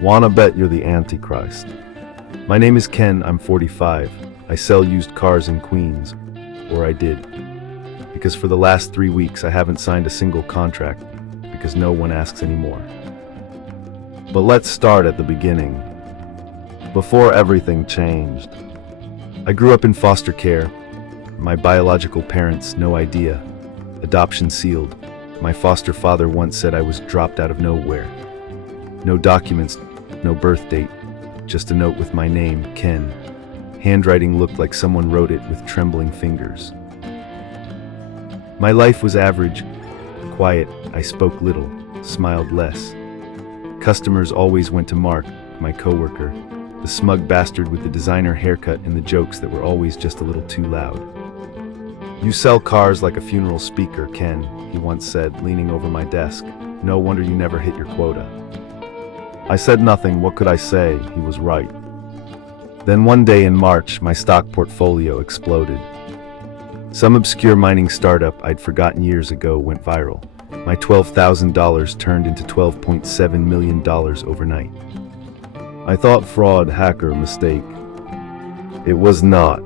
Wanna bet you're the Antichrist? My name is Ken, I'm 45. I sell used cars in Queens. Or I did. Because for the last 3 weeks I haven't signed a single contract, because no one asks anymore. But let's start at the beginning. Before everything changed. I grew up in foster care. My biological parents, no idea. Adoption sealed. My foster father once said I was dropped out of nowhere. No documents, no birth date, just a note with my name, Ken. Handwriting looked like someone wrote it with trembling fingers. My life was average, quiet. I spoke little, smiled less. Customers always went to Mark, my coworker, the smug bastard with the designer haircut and the jokes that were always just a little too loud. "You sell cars like a funeral speaker, Ken," he once said, leaning over my desk. "No wonder you never hit your quota." I said nothing. What could I say? He was right. Then one day in March, my stock portfolio exploded. Some obscure mining startup I'd forgotten years ago went viral. My $12,000 turned into $12.7 million overnight. I thought fraud, hacker, mistake. It was not.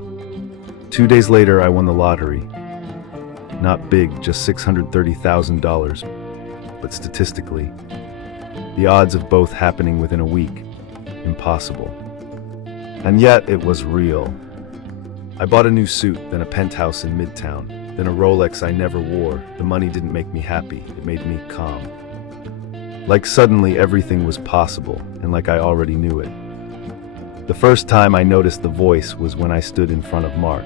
2 days later, I won the lottery. Not big, just $630,000, but statistically, the odds of both happening within a week, impossible. And yet, it was real. I bought a new suit, then a penthouse in Midtown, then a Rolex I never wore. The money didn't make me happy, it made me calm. Like suddenly everything was possible, and like I already knew it. The first time I noticed the voice was when I stood in front of Mark.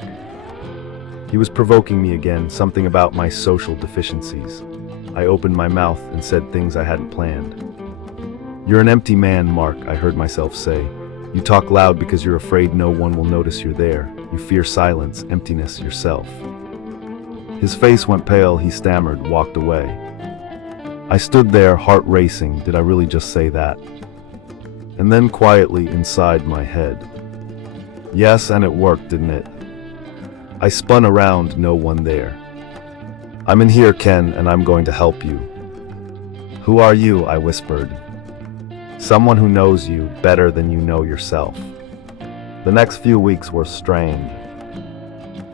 He was provoking me again, something about my social deficiencies. I opened my mouth and said things I hadn't planned. "You're an empty man, Mark," I heard myself say. "You talk loud because you're afraid no one will notice you're there. You fear silence, emptiness, yourself." His face went pale, he stammered, walked away. I stood there, heart racing. Did I really just say that? And then quietly inside my head. Yes, and it worked, didn't it? I spun around, no one there. "I'm in here, Ken, and I'm going to help you." "Who are you?" I whispered. "Someone who knows you better than you know yourself." The next few weeks were strange.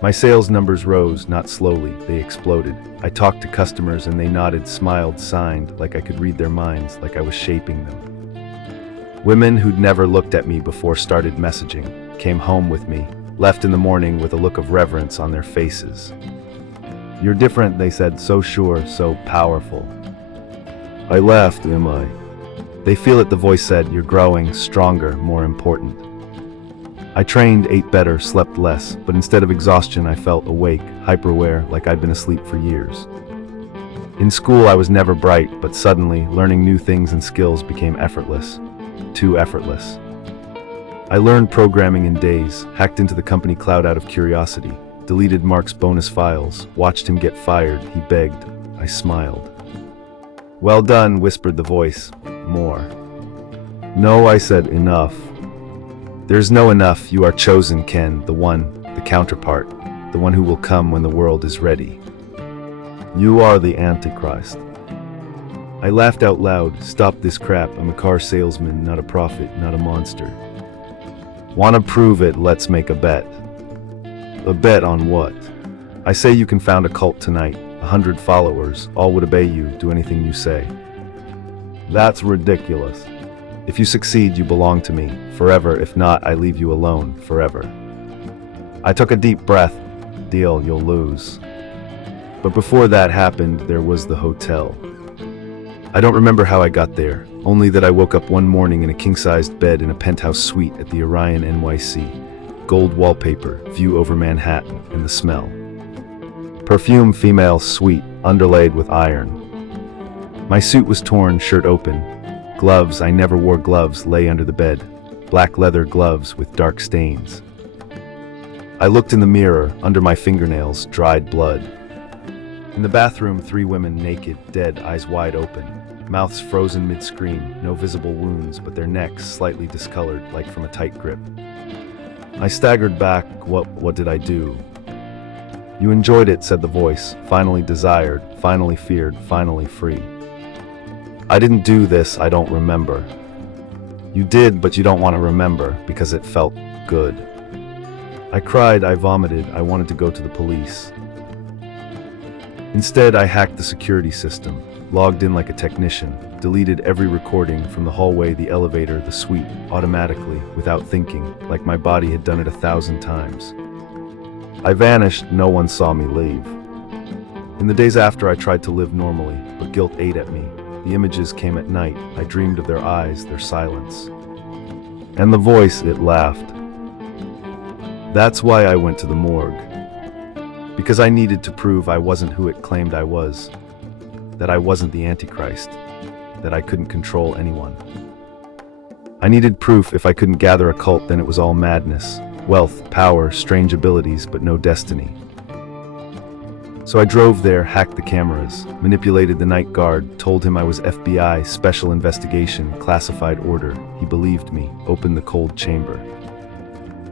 My sales numbers rose, not slowly, they exploded. I talked to customers and they nodded, smiled, signed, like I could read their minds, like I was shaping them. Women who'd never looked at me before started messaging, came home with me, left in the morning with a look of reverence on their faces. "You're different," they said, "so sure, so powerful." I laughed. "Am I?" "They feel it," the voice said. "You're growing, stronger, more important." I trained, ate better, slept less, but instead of exhaustion I felt awake, hyper-aware, like I'd been asleep for years. In school I was never bright, but suddenly, learning new things and skills became effortless. Too effortless. I learned programming in days, hacked into the company cloud out of curiosity, deleted Mark's bonus files, watched him get fired, he begged. I smiled. "Well done," whispered the voice. "More." "No," I said, "enough." "There's no enough. You are chosen, Ken, the one, the counterpart, the one who will come when the world is ready. You are the Antichrist." I laughed out loud. "Stop this crap. I'm a car salesman, not a prophet, not a monster." "Wanna prove it? Let's make a bet." "A bet on what?" "I say you can found a cult tonight, 100 followers, all would obey you, do anything you say." "That's ridiculous." "If you succeed, you belong to me, forever. If not, I leave you alone, forever." I took a deep breath. "Deal, you'll lose." But before that happened, there was the hotel. I don't remember how I got there, only that I woke up one morning in a king-sized bed in a penthouse suite at the Orion NYC. Gold wallpaper, view over Manhattan, and the smell. Perfume, female, sweet, underlaid with iron. My suit was torn, shirt open. Gloves, I never wore gloves, lay under the bed. Black leather gloves with dark stains. I looked in the mirror, under my fingernails, dried blood. In the bathroom, 3 women naked, dead, eyes wide open. Mouths frozen mid-scream, no visible wounds, but their necks slightly discolored, like from a tight grip. I staggered back. What did I do? "You enjoyed it," said the voice, "finally desired, finally feared, finally free." "I didn't do this, I don't remember." You did, but you don't want to remember because it felt good. I cried, I vomited, I wanted to go to the police. Instead, I hacked the security system, logged in like a technician, deleted every recording from the hallway, the elevator, the suite, automatically, without thinking, like my body had done it 1,000 times. I vanished, no one saw me leave. In the days after, I tried to live normally, but guilt ate at me. The images came at night. I dreamed of their eyes, their silence. And the voice, it laughed. That's why I went to the morgue. Because I needed to prove I wasn't who it claimed I was. That I wasn't the Antichrist. That I couldn't control anyone. I needed proof. If I couldn't gather a cult, then it was all madness. Wealth, power, strange abilities, but no destiny. So I drove there, hacked the cameras, manipulated the night guard, told him I was FBI, special investigation, classified order. He believed me, opened the cold chamber.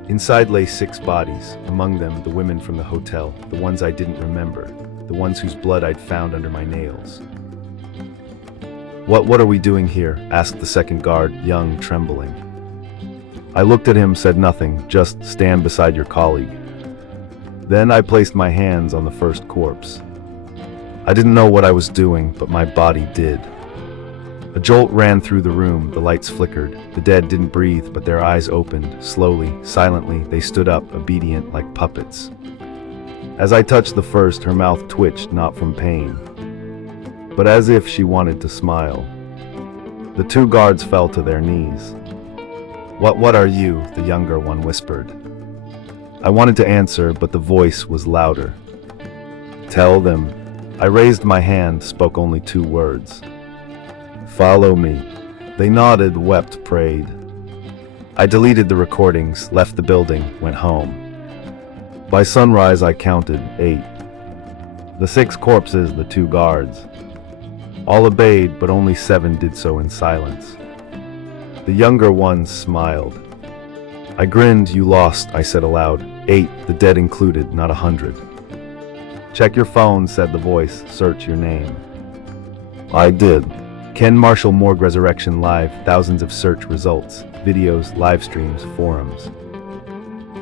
Inside lay 6 bodies, among them the women from the hotel, the ones I didn't remember, the ones whose blood I'd found under my nails. What are we doing here?" asked the second guard, young, trembling. I looked at him, said nothing, just stand beside your colleague. Then I placed my hands on the first corpse. I didn't know what I was doing, but my body did. A jolt ran through the room, the lights flickered. The dead didn't breathe, but their eyes opened. Slowly, silently, they stood up, obedient like puppets. As I touched the first, her mouth twitched, not from pain, but as if she wanted to smile. The 2 guards fell to their knees. What are you?" the younger one whispered. I wanted to answer, but the voice was louder. "Tell them." I raised my hand, spoke only 2 words. "Follow me." They nodded, wept, prayed. I deleted the recordings, left the building, went home. By sunrise I counted 8. The 6 corpses, the 2 guards. All obeyed, but only 7 did so in silence. The younger one smiled. I grinned. "You lost," I said aloud. 8, the dead included, not 100. "Check your phone," said the voice. "Search your name." I did. Ken Marshall Morgue Resurrection Live, thousands of search results, videos, live streams, forums.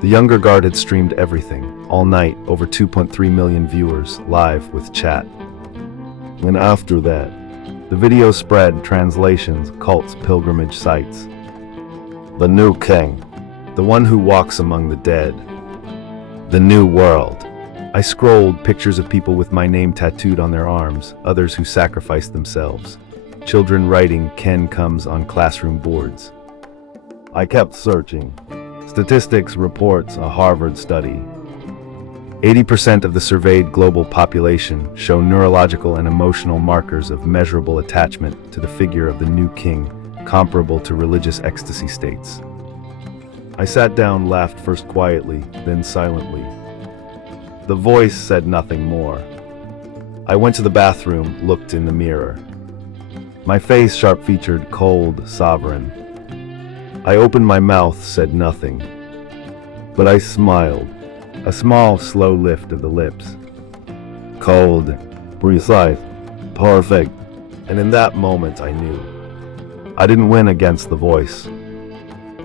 The younger guard had streamed everything, all night, over 2.3 million viewers, live with chat. And after that, the video spread, translations, cults, pilgrimage sites. The new king. The one who walks among the dead. The new world. I scrolled, pictures of people with my name tattooed on their arms, others who sacrificed themselves. Children writing "Ken comes" on classroom boards. I kept searching. Statistics reports a Harvard study. 80% of the surveyed global population show neurological and emotional markers of measurable attachment to the figure of the new king, comparable to religious ecstasy states. I sat down, laughed first quietly, then silently. The voice said nothing more. I went to the bathroom, looked in the mirror. My face sharp-featured, cold, sovereign. I opened my mouth, said nothing. But I smiled. A small, slow lift of the lips. Cold, precise, perfect. And in that moment I knew. I didn't win against the voice.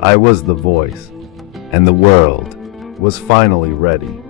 I was the voice, and the world was finally ready.